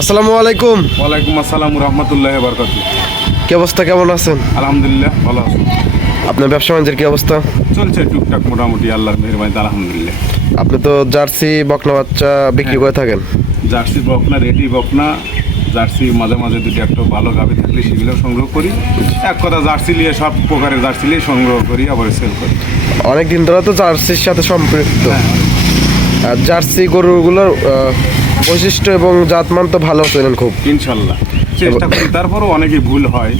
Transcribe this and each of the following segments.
আসসালামু আলাইকুম। ওয়ালাইকুম আসসালাম রহমতুল্লাহ বরকাত কি অবস্থা কেমন আছেন? আলহামদুলিল্লাহ ভালো আছি। আপনার ব্যবসা বাণিজ্যের কি অবস্থা? চলছে টুকটাক মোটামুটি আল্লাহর মেহরবানিতে আলহামদুলিল্লাহ। আপনি তো জার্সি বকনা বাচ্চা বিক্রি করে থাকেন? জার্সি বকনা রেডি বকনা জার্সি মাঝে মাঝে দুটি একটা ভালো গাভি থাকলে সেগুলো সংগ্রহ করি। এক কথা জার্সি নিয়ে সব প্রকারের জার্সি নিয়ে সংগ্রহ করি আবার সেল করি। অনেক দিন ধরে তো জার্সির সাথে সম্পৃক্ত। আর জার্সি গরুগুলোর বৈশিষ্ট্য এবং জাতমান তো ভালো চেনেন খুব। ইনশাল্লাহ। চেষ্টা করি। তারপরও অনেকেই ভুল হয়।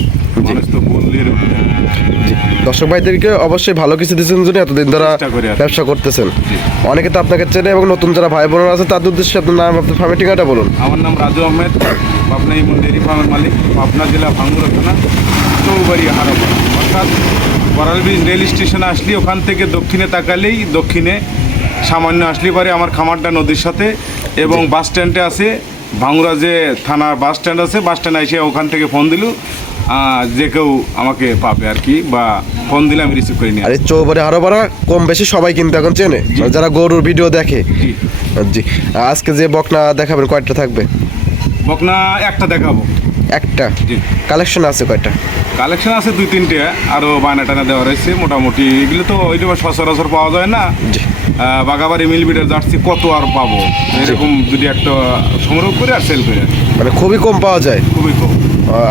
দর্শক ভাইদেরকে অবশ্যই ভালো কিছু দিচ্ছেন জন্য এতদিন ধরে। ব্যবসা করতেছেন। অনেকে তো আপনাকে চেনে এবং নতুন যারা ভাই বোনেরা আছে তাদের উদ্দেশ্যে আপনার নাম আপনার ফার্মের ঠিকানাটা বলুন। আমার নাম রাজু আহমেদ। পাবনা ইমন ডেয়ারি ফার্মের মালিক। পাবনা জেলা ভাঙ্গুরা থানা চৌবাড়ি হারাপাড়া অর্থাৎ বড়াল ব্রিজ রেল স্টেশনে আসলে ওখান থেকে দক্ষিণে তাকালেই দক্ষিণে সামান্য আসলে পারে আমার খামারটা নদীর সাথে। এবং বাস স্ট্যান্ডে আছে ভাঙুরা যে থানার বাস স্ট্যান্ড আছে বাস স্ট্যান্ড এসে ওখান থেকে ফোন দিল যে কেউ আমাকে পাবে আর কি বা ফোন দিলে আমি রিসিভ করি নি আর চৌবারে আরও বারা কম বেশি সবাই কিন্তু এখন চেনে। যারা গরুর ভিডিও দেখে। জি। জি। আজকে যে বকনা দেখাবেন কয়টা থাকবে? বকনা একটা দেখাবো। একটা। কালেকশন আছে কয়টা? কালেকশন আছে দুই তিনটে আরও বায়না টানা দেওয়া রয়েছে। মোটামুটি এগুলো তো ওই রকম সচরাচর পাওয়া যায় না। জি। বাগাবাড়ি মিল বিটের জার্সি কত আর পাবো? এরকম যদি একটা সংগ্রহ করে আর সেল করে। মানে খুবই কম পাওয়া যায়। খুবই কম।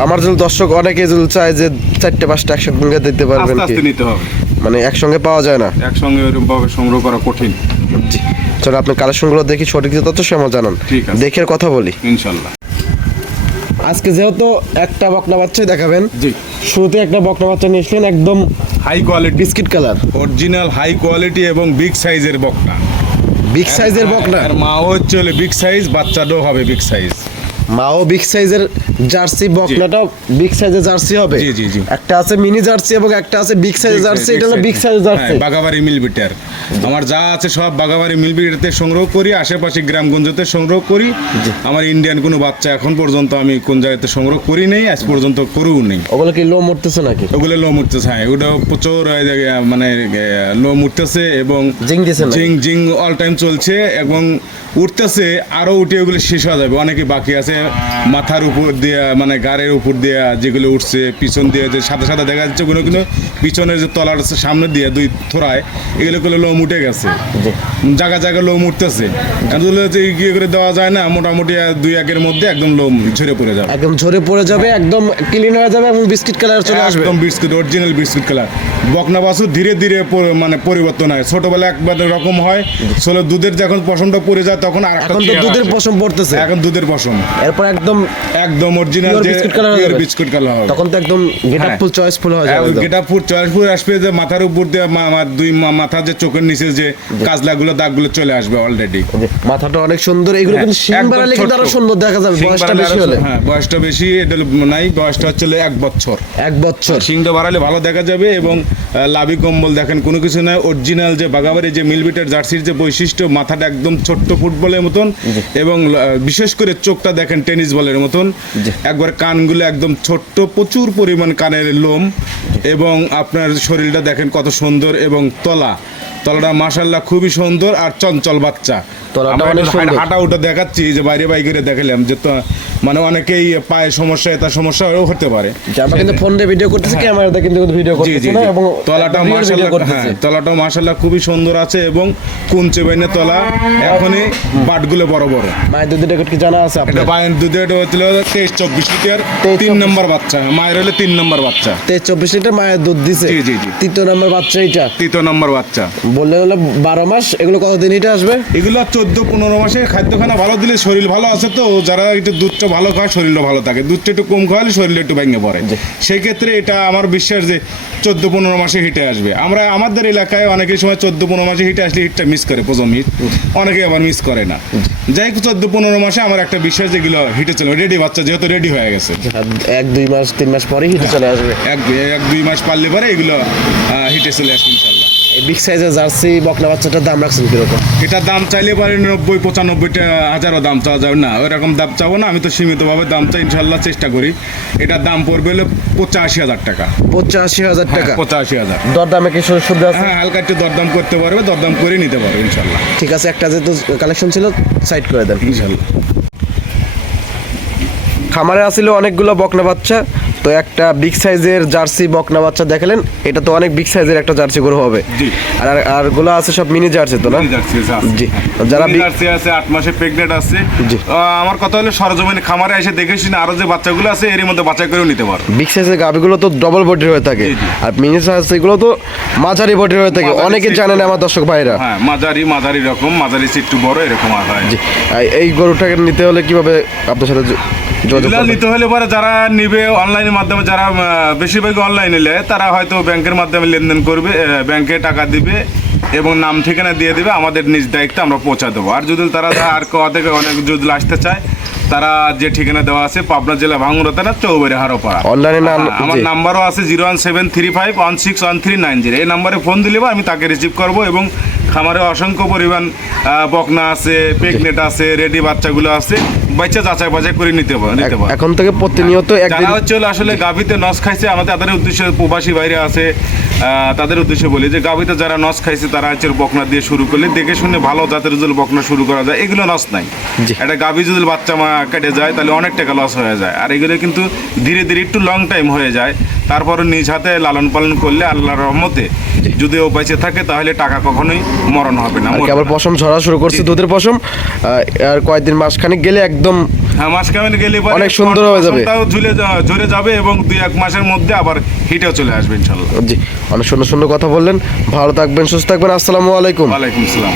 আমার যদি দর্শক অনেকে যদি চায় যে চারটে পাঁচটা একসঙ্গে দিতে পারবেন আস্তে আস্তে নিতে হবে। মানে একসঙ্গে পাওয়া যায় না। একসঙ্গে ওইরকম ভাবে সংগ্রহ করা কঠিন। জি। চলো আপনি কালেকশনগুলো দেখি সঠিক তথ্য সে আমার জানান। ঠিক আছে। দেখে কথা বলি। ইনশাল্লাহ। আজকে যেহেতু একটা বকনা বাচ্চাই দেখাবেন জি। শুরুতে একটা বকনা বাচ্চা নিয়ে এসলেন একদম high quality biscuit colour. Original high quality এবং বিগ সাইজের বকটা বিগ সাইজের বকনা? আর মাও হচ্ছে বিগ সাইজ বাচ্চাটাও হবে বিগ সাইজ মাও বিগ সাইজের জার্সি বকনাটাও বিগ সাইজের জার্সি হবে। জি, জি, জি। একটা আছে মিনি জার্সি এবং একটা আছে বিগ সাইজের জার্সি এটা হলো বিগ সাইজের জার্সি বাগাবাড়ি মিলবিটার আমার যা আছে সব বাগাবাড়ি মিলবিটাতে সংগ্রহ করি আশেপাশে গ্রামগঞ্জতে সংগ্রহ করি। আমার ইন্ডিয়ান কোনো বাচ্চা এখন পর্যন্ত আমি কোন জায়গাতে সংগ্রহ করি নেই আজ পর্যন্ত করেও নেই। ওগুলো কি লো মরতেছে নাকি? ওগুলো লো মুটতেছে হ্যাঁ ওটা প্রচুর মানে লো মুটতেছে এবং জিং দিছে না? জিং জিং অল টাইম চলছে এবং উঠতেছে আরও উঠে ওগুলো শেষ হয়ে যাবে। অনেকে বাকি আছে মাথার উপর দিয়ে মানে গাড়ের উপর দিয়ে যেগুলো উঠছে পিছন দিয়ে যে সাদা সাদা দেখা যাচ্ছে ওগুলো কিন্তু পিছনের যে তলার সামনে দিয়ে দুই থোড়ায় এগুলো করলে লোম উঠে গেছে। জায়গা জায়গা লোম উঠতেছে। এগুলো যে ইয়ে করে দেওয়া যায় না মোটামুটি দুই একের মধ্যে একদম লোম ঝরে পড়ে যাবে। একদম ঝরে পড়ে যাবে একদম ক্লিন হয়ে যাবে এবং বিস্কিট কালার চলে আসবে। একদম বিস্কুট অরিজিনাল বিস্কুট কালার বকনা বাছুর ধীরে ধীরে মানে পরিবর্তন হয়। ছোটবেলা একবার রকম হয় ছোট দুধের যখন পশমটা পড়ে যায় তখন আর এখন তো দুধের পশম পড়তেছে। এখন দুধের পশম। এরপর একদম একদম অরিজিনাল যে হয়ে pure যাবে। biscuit colour হবে। তখন তো একদম গেট হ্যাঁ। ফুল চয়েসফুল হয়ে যাবে একদম। গেটা ফুট চয়েস ফুট আসবে যে মাথার উপর দিয়ে মা- মা- দুই মা- মাথার যে চোখের নিচে যে কাজলাগুলো দাগগুলো চলে আসবে অলরেডি মাথাটা অনেক সুন্দর। এগুলো কিন্তু শিং বাড়ালে কিন্তু আরও সুন্দর দেখা যাবে। বয়সটা বেশি হলে। হ্যাঁ বয়সটা বেশি এটা নাই বয়সটা হচ্ছে এক বছর। এক বছর। শিংটা বাড়ালে ভালো দেখা যাবে এবং লাভি কম্বল দেখেন কোনো কিছু নয় অরিজিনাল যে বাগাবাড়ি যে মিলবিটার জার্সির যে বৈশিষ্ট্য মাথাটা একদম ছোট্ট ফুটবলের মতন এবং বিশেষ করে চোখটা দেখেন টেনিস বলের মতন। একবার কানগুলো একদম ছোট্ট প্রচুর পরিমাণ কানের লোম এবং আপনার শরীরটা দেখেন কত সুন্দর এবং তলা। তলাটা মাসাল্লাহ খুবই সুন্দর আর চঞ্চল বাচ্চা। হাঁটা উঠা দেখাচ্ছি যে বাইরে বাইরে দেখালাম যে তো মানে অনেকেই পায়ে সমস্যা এটা সমস্যা হতে পারে। আমরা কিন্তু ফোন দিয়ে ভিডিও করতেছি ক্যামেরাতে কিন্তু ভিডিও। করতেছি না এবং তলাটা করতেছি। হ্যাঁ তলাটাও মার্শাল্লাহ খুবই সুন্দর আছে এবং কুঞ্চে বাইনে তলা এখনই বাটগুলো বড় বড়। মায়ের দুধের রেকর্ড কি জানা আছে এটা আপনার? বাইন দুধে এটা হচ্ছিল তেইশ চব্বিশ লিটার তিন। নম্বর বাচ্চা। মায়ের হলে তিন নম্বর বাচ্চা। তেইশ চব্বিশ লিটার মায়ের দুধ দিছে। জি, জি, জি। তৃতীয় নম্বর বাচ্চা এটা তৃতীয় নম্বর বাচ্চা। বললে হলো বারো মাস এগুলো কতদিন এটা আসবে? এগুলো চোদ্দ পনেরো মাসে খাদ্যখানা ভালো দিলে শরীর ভালো আছে তো যারা একটু দুধটা ভালো খায় শরীরটা ভালো থাকে। দুধটা একটু কম খাওয়ালে শরীর একটু ভেঙে পড়ে। সেই ক্ষেত্রে এটা আমার বিশ্বাস যে চোদ্দ পনেরো মাসে হিটে আসবে। আমরা আমাদের এলাকায় অনেকের সময় চোদ্দ পনেরো মাসে হিটে আসলে হিটটা মিস করে প্রথম হিট অনেকে আবার মিস করে না। যাই হোক চোদ্দ পনেরো মাসে আমার একটা বিশ্বাস যেগুলো হিটে চলে রেডি বাচ্চা যেহেতু রেডি হয়ে গেছে। এক দুই মাস তিন মাস পরেই হিটে চলে আসবে। এক এক দুই মাস পারলে পরে এগুলো হিটে চলে আসবে ইনশাল্লাহ বিগ সাইজের জার্সি বকনা বাচ্চাটার দাম রাখছেন কীরকম? এটার দাম চাইলে পারে নব্বই পঁচানব্বইটা হাজারও দাম চাওয়া যাবে না ওইরকম দাম চাবো না আমি তো সীমিতভাবে দাম চাই ইনশাল্লাহ চেষ্টা করি। এটার দাম পড়বে হলো পঁচাশি হাজার টাকা। পঁচাশি হাজার টাকা? পঁচাশি হাজার। দর দামে কি সুবিধা আছে? হ্যাঁ হালকা একটু দরদাম করতে পারবে দরদাম করে নিতে পারবে ইনশাল্লাহ ঠিক আছে একটা যেহেতু কালেকশন ছিল সাইড করে দেন। ইনশাল্লাহ খামারে আসলে অনেকগুলো বকনা বাচ্চা তো একটা বিগ সাইজের জার্সি বকনা বাচ্চা দেখালেন এটা তো অনেক বিগ সাইজের একটা জার্সি গরু হবে। জি। আর আর- গুলো আছে সব মিনি জার্সি তো না। জি। যারা জার্সি আছে আট মাসে প্রেগনেন্ট আছে। জি। আমার কথা হলো সরজমিনে খামারে এসে দেখে শুনে আরও যে বাচ্চাগুলো আছে এর মধ্যে বাচ্চা করেও নিতে পারো। বিগ সাইজের গাভিগুলো তো ডবল বডির হয়ে থাকে। আর মিনি সাইজ এগুলো তো মাঝারি বডির হয়ে থাকে। অনেকে জানেন আমার দর্শক ভাইরা। হ্যাঁ মাঝারি মাঝারি রকম মাঝারি একটু বড় এরকম আর হয় জি এই গরুটাকে নিতে হলে কীভাবে আপনার সাথে যোগাযোগ নিতে হলে পরে যারা নিবে অনলাইনের মাধ্যমে যারা বেশিরভাগ অনলাইনে নেয় তারা হয়তো ব্যাংকের মাধ্যমে লেনদেন করবে ব্যাংকে টাকা দিবে এবং নাম ঠিকানা দিয়ে দিবে আমাদের নিজ দায়িত্বে আমরা পৌঁছা দেবো। আর যদি তারা আর কোয়া থেকে অনেক যদি আসতে চায় তারা যে ঠিকানা দেওয়া আছে পাবনা জেলা ভাঙুরা থানা চৌবাড়ি হারোপাড়া অনলাইনে হ্যাঁ, আমার নাম্বারও আছে zero one seven three five one six one three nine zero এই নাম্বারে ফোন দিলে আমি তাকে রিসিভ করব এবং খামারে অসংখ্য পরিমাণ বকনা আছে পেকনেট আছে রেডি বাচ্চাগুলো আছে। বাচ্চা যাচাই বাছাই করে নিতে নিতে পারে। এখন থেকে প্রতিনিয়ত যারা হচ্ছে আসলে গাভিতে নস খাইছে আমাদের তাদের উদ্দেশ্যে প্রবাসী বাইরে আছে তাদের উদ্দেশ্যে বলি যে গাভিতে যারা নস খাইছে তারা হচ্ছে বকনা দিয়ে শুরু করলে দেখে শুনে ভালো জাতের যদি বকনা শুরু করা যায় এগুলো নস নাই। একটা গাভি যদি বাচ্চা মা কেটে যায় তাহলে অনেক টাকা লস হয়ে যায়। আর এগুলো কিন্তু ধীরে ধীরে একটু লং টাইম হয়ে যায়। তারপরে নিজ হাতে লালন পালন করলে আল্লাহর রহমতে যদি ও বেঁচে থাকে তাহলে টাকা কখনোই মরণ হবে না আর কি আবার। পশম ঝরা শুরু করছে দুধের পশম। আহ, আর কয়েকদিন মাসখানেক গেলে একদম হ্যাঁ মাসখানেক গেলে অনেক সুন্দর হয়ে যাবে। তাও ঝুলে ঝরে যাবে এবং দুই এক মাসের মধ্যে আবার হিটেও চলে আসবে ইনশাল্লাহ। জি অনেক সুন্দর সুন্দর কথা বললেন। ভালো থাকবেন সুস্থ থাকবেন। আসসালামু আলাইকুম। ওয়ালাইকুম আসসালাম।